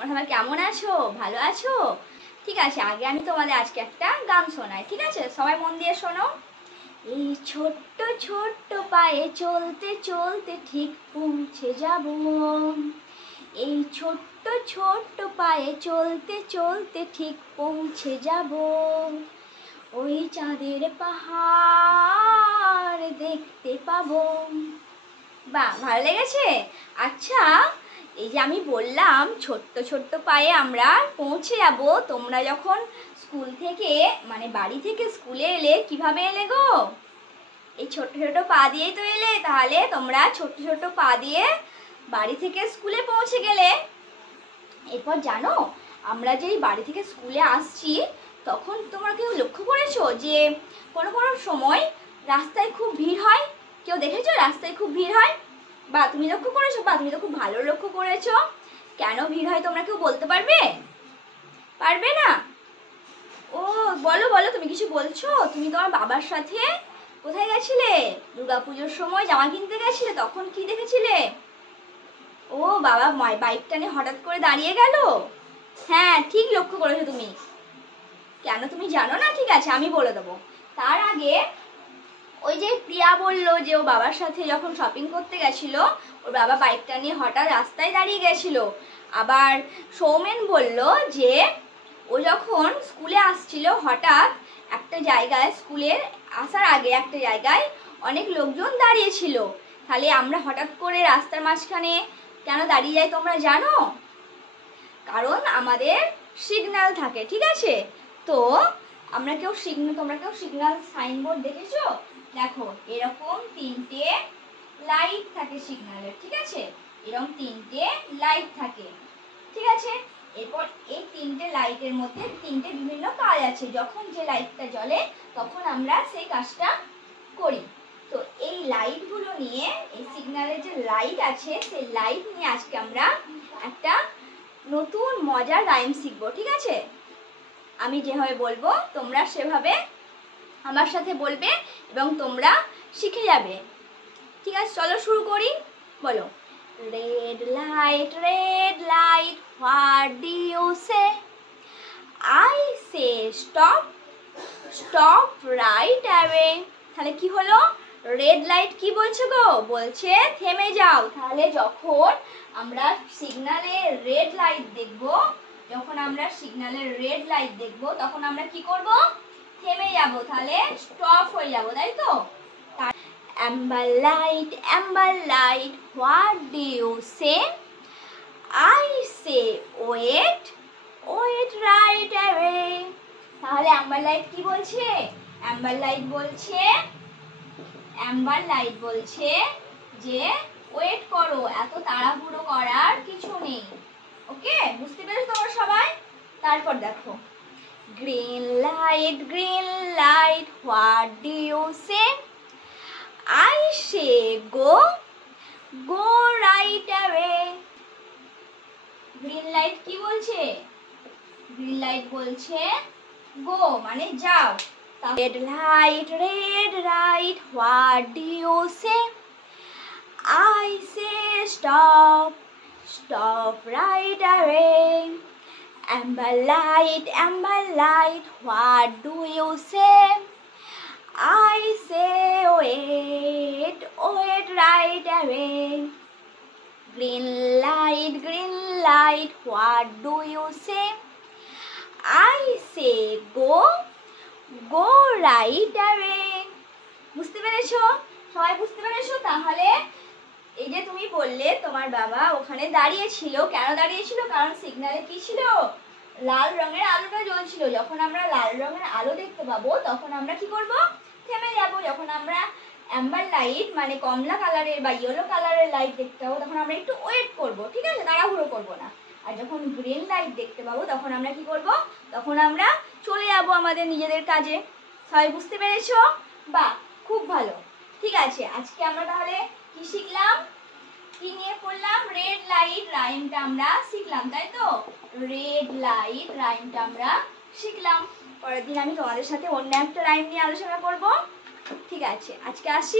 তোমরা সবাই কেমন আছো? ভালো আছো? ঠিক আছে, আগে আমি তোমাদের আজকে একটা গান শোনাই। ঠিক আছে, সবাই মন দিয়ে শোনো। এই ছোট্ট ছোট্ট পায়ে চলতে চলতে ঠিক পৌঁছে যাব। এই ছোট্ট ছোট্ট পায়ে চলতে চলতে ঠিক পৌঁছে যাব। ওই চাঁদের পাহাড় দেখতে পাবো। বাহ, ভালো লেগেছে? আচ্ছা, এই যে আমি বললাম ছোট্ট ছোট্ট পায়ে আমরা পৌঁছে যাব, তোমরা যখন স্কুল থেকে মানে বাড়ি থেকে স্কুলে এলে কিভাবে এলে গো? এই ছোট্ট ছোট্ট পা দিয়েই তো এলে। তাহলে তোমরা ছোট্ট ছোট্ট পা দিয়ে বাড়ি থেকে স্কুলে পৌঁছে গেলে। এরপর জানো, আমরা যেই বাড়ি থেকে স্কুলে আসছি তখন তোমরা কেউ লক্ষ্য করেছো যে কোনো কোনো সময় রাস্তায় খুব ভিড় হয়? কেউ দেখেছো রাস্তায় খুব ভিড় হয়? বা তুমি লক্ষ্য করেছো? বা তুমি তো খুব ভালো লক্ষ্য করেছো। কেন ভিড় হয় তোমরা কেউ বলতে পারবে? পারবে না? ও, বলো বলো, তুমি কিছু বলছো। তুমি তোমার বাবার সাথে কোথায় গেছিলে? দুর্গাপুজোর সময় জামা কিনতে গেছিলে, তখন কি দেখেছিলে? ও বাবা, বাইকটা নিয়ে হঠাৎ করে দাঁড়িয়ে গেল। হ্যাঁ, ঠিক লক্ষ্য করেছো তুমি। কেন তুমি জানো না? ঠিক আছে, আমি বলে দেবো। তার আগে ওই যে প্রিয়া বললো যে ও বাবার সাথে যখন শপিং করতে গেছিল, ওর বাবা বাইকটা নিয়ে হঠাৎ রাস্তায় দাঁড়িয়ে গেছিল। আবার সৌমেন বলল যে ও যখন স্কুলে আসছিল হঠাৎ একটা জায়গায়, স্কুলের আসার আগে একটা জায়গায় অনেক লোকজন দাঁড়িয়েছিল। তাহলে আমরা হঠাৎ করে রাস্তার মাঝখানে কেন দাঁড়িয়ে যাই তোমরা জানো? কারণ আমাদের সিগন্যাল থাকে। ঠিক আছে, তো আমরা কেউ সিগন্যাল, তোমরা কেউ সিগন্যাল সাইনবোর্ড দেখেছো? দেখো, এরকম তিনটে লাইট থাকে সিগন্যালের। ঠিক আছে, এরকম তিনটে লাইট থাকে। ঠিক আছে, এরপর এই তিনটে লাইটের মধ্যে তিনটে বিভিন্ন কাজ আছে। যখন যে লাইটটা জ্বলে তখন আমরা সেই কাজটা করি। তো এই লাইটগুলো নিয়ে, এই সিগন্যালের যে লাইট আছে সেই লাইট নিয়ে আজকে আমরা একটা নতুন মজার রাইম শিখবো। ঠিক আছে, আমি যেভাবে বলবো তোমরা সেভাবে আমার সাথে বলবে এবং তোমরা শিখে যাবে। ঠিক আছে, চলো শুরু করি। বলো, red light what do you say? I say stop, stop right away. তাহলে কি হলো? রেড লাইট কি বলছে গো? বলছে থেমে যাও। তাহলে যখন আমরা সিগন্যালে রেড লাইট দেখব, যখন আমরা সিগন্যালের রেড লাইট দেখব তখন আমরা কি করব? থেমে যাব। তাহলে স্টপ হয়ে যাব, তাই তো? Amber light, what do you say? I say wait, wait right away. তাহলে অ্যাম্বার লাইট কি বলছে? অ্যাম্বার লাইট বলছে যে ওয়েট করো, এত তাড়াহুড়ো করার কিছু নেই। ওকে, বুঝতে পেরেছো তোমরা সবাই? তারপর দেখো, green light what do you say? I say go, go right away. Green light কি বলছে? গ্রিন লাইট বলছে গো, মানে যাও। Red light what do you say? I say stop, stop right away. Amber light what do you say? I say wait, wait right away. Green light, what do you say? I say go, go right away. বুঝতে পেরেছো? সবাই বুঝতে পেরেছো? তাহলে এই যে তুমি বললে তোমার বাবা ওখানে দাঁড়িয়ে ছিল, কেন দাঁড়িয়ে ছিল? কারণ সিগন্যালে কি ছিল? লাল রঙের আলোটা জ্বলছিল। যখন আমরা লাল রঙের আলো দেখতে পাবো তখন আমরা কি করব? থেমে যাব। যখন আমরা অ্যাম্বার লাইট মানে কমলা কালারের বা ইয়েলো কালারের লাইট দেখতে পাবো তখন আমরা একটু ওয়েট করব। ঠিক আছে, তাড়াহুড়ো করবো না। আর যখন গ্রিন লাইট দেখতে পাবো তখন আমরা কি করব? তখন আমরা চলে যাব আমাদের নিজেদের কাজে। সবাই বুঝতে পেরেছো? বাহ, খুব ভালো। ঠিক আছে, আজকে আমরা তাহলে কি শিখলাম? কি নিয়ে পড়লাম? রেড লাইট রাইমটা আমরা শিখলাম, তাই তো? রেড লাইট রাইমটা আমরা শিখলাম। পরের দিন আমি তোমাদের সাথে অন্য একটা রাইম নিয়ে আলোচনা করব। ঠিক আছে, আজকে আসি।